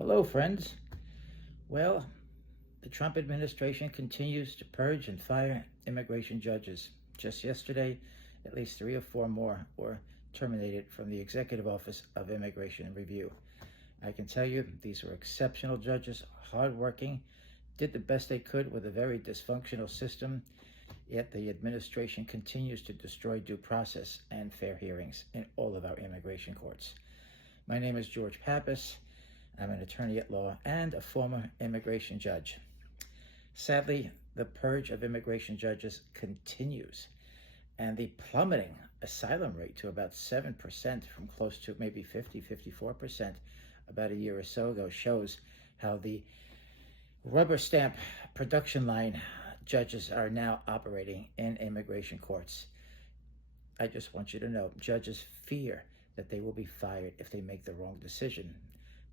Hello, friends. Well, the Trump administration continues to purge and fire immigration judges. Just yesterday, at least 3 or 4 more were terminated from the Executive Office of Immigration Review. I can tell you these were exceptional judges, hardworking, did the best they could with a very dysfunctional system, yet the administration continues to destroy due process and fair hearings in all of our immigration courts. My name is George Pappas. I'm an attorney at law and a former immigration judge. Sadly, the purge of immigration judges continues, and the plummeting asylum rate to about 7% from close to maybe 54% about a year or so ago shows how the rubber stamp production line judges are now operating in immigration courts. I just want you to know, judges fear that they will be fired if they make the wrong decision.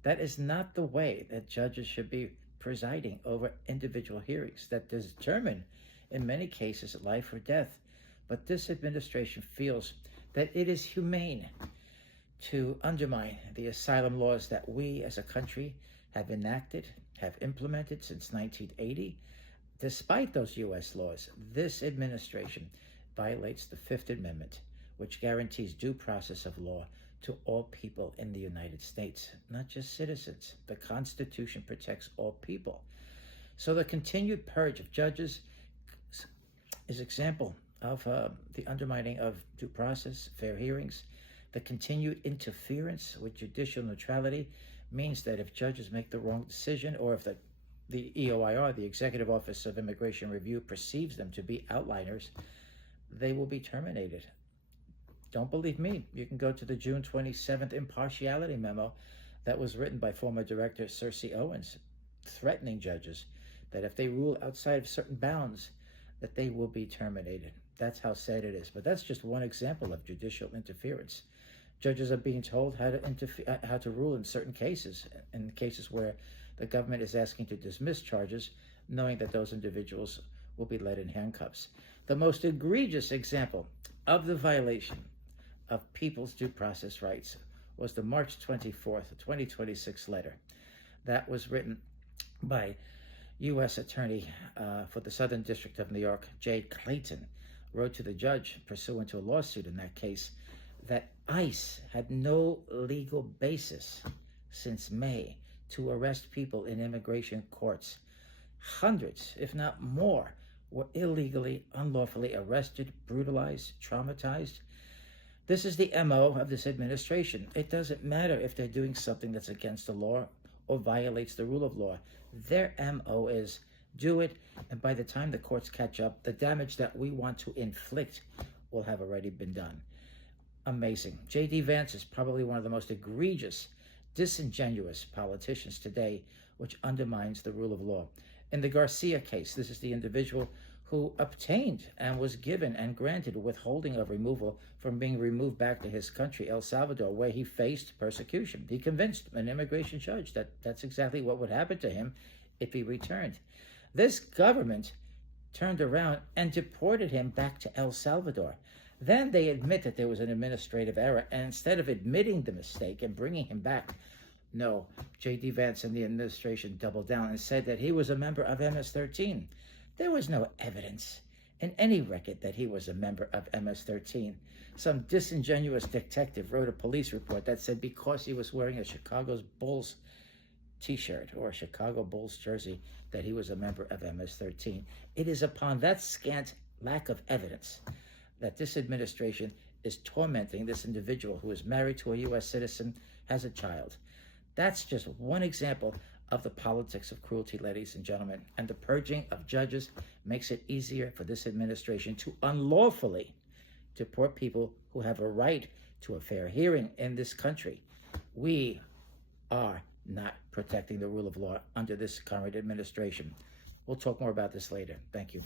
That is not the way that judges should be presiding over individual hearings that determine, in many cases, life or death. But this administration feels that it is humane to undermine the asylum laws that we as a country have enacted, have implemented since 1980. Despite those U.S. laws, this administration violates the Fifth Amendment, which guarantees due process of law to all people in the United States, not just citizens. The Constitution protects all people. So the continued purge of judges is example of the undermining of due process, fair hearings. The continued interference with judicial neutrality means that if judges make the wrong decision, or if the EOIR, the Executive Office of Immigration Review, perceives them to be outliners, they will be terminated. Don't believe me? You can go to the June 27th impartiality memo that was written by former director Cersei Owens, threatening judges that if they rule outside of certain bounds, that they will be terminated. That's how sad it is. But that's just one example of judicial interference. Judges are being told how to rule in certain cases, in cases where the government is asking to dismiss charges, knowing that those individuals will be led in handcuffs. The most egregious example of the violation of people's due process rights was the March 24th, 2026 letter that was written by U.S. Attorney for the Southern District of New York, Jay Clayton, wrote to the judge pursuant to a lawsuit in that case that ICE had no legal basis since May to arrest people in immigration courts. Hundreds, if not more, were illegally, unlawfully arrested, brutalized, traumatized. This is the MO of this administration. It doesn't matter if they're doing something that's against the law or violates the rule of law. Their MO is do it, and by the time the courts catch up, the damage that we want to inflict will have already been done. Amazing. J.D. Vance is probably one of the most egregious, disingenuous politicians today, which undermines the rule of law. In the Garcia case, this is the individual who obtained and was given and granted withholding of removal from being removed back to his country, El Salvador, where he faced persecution. He convinced an immigration judge that that's exactly what would happen to him if he returned. This government turned around and deported him back to El Salvador. Then they admit that there was an administrative error, and instead of admitting the mistake and bringing him back, no, J.D. Vance and the administration doubled down and said that he was a member of MS-13. There was no evidence in any record that he was a member of MS-13. Some disingenuous detective wrote a police report that said because he was wearing a Chicago Bulls t-shirt or a Chicago Bulls jersey that he was a member of MS-13. It is upon that scant lack of evidence that this administration is tormenting this individual who is married to a U.S. citizen, has a child. That's just one example of the politics of cruelty, ladies and gentlemen. And the purging of judges makes it easier for this administration to unlawfully deport people who have a right to a fair hearing in this country. We are not protecting the rule of law under this current administration. We'll talk more about this later. Thank you.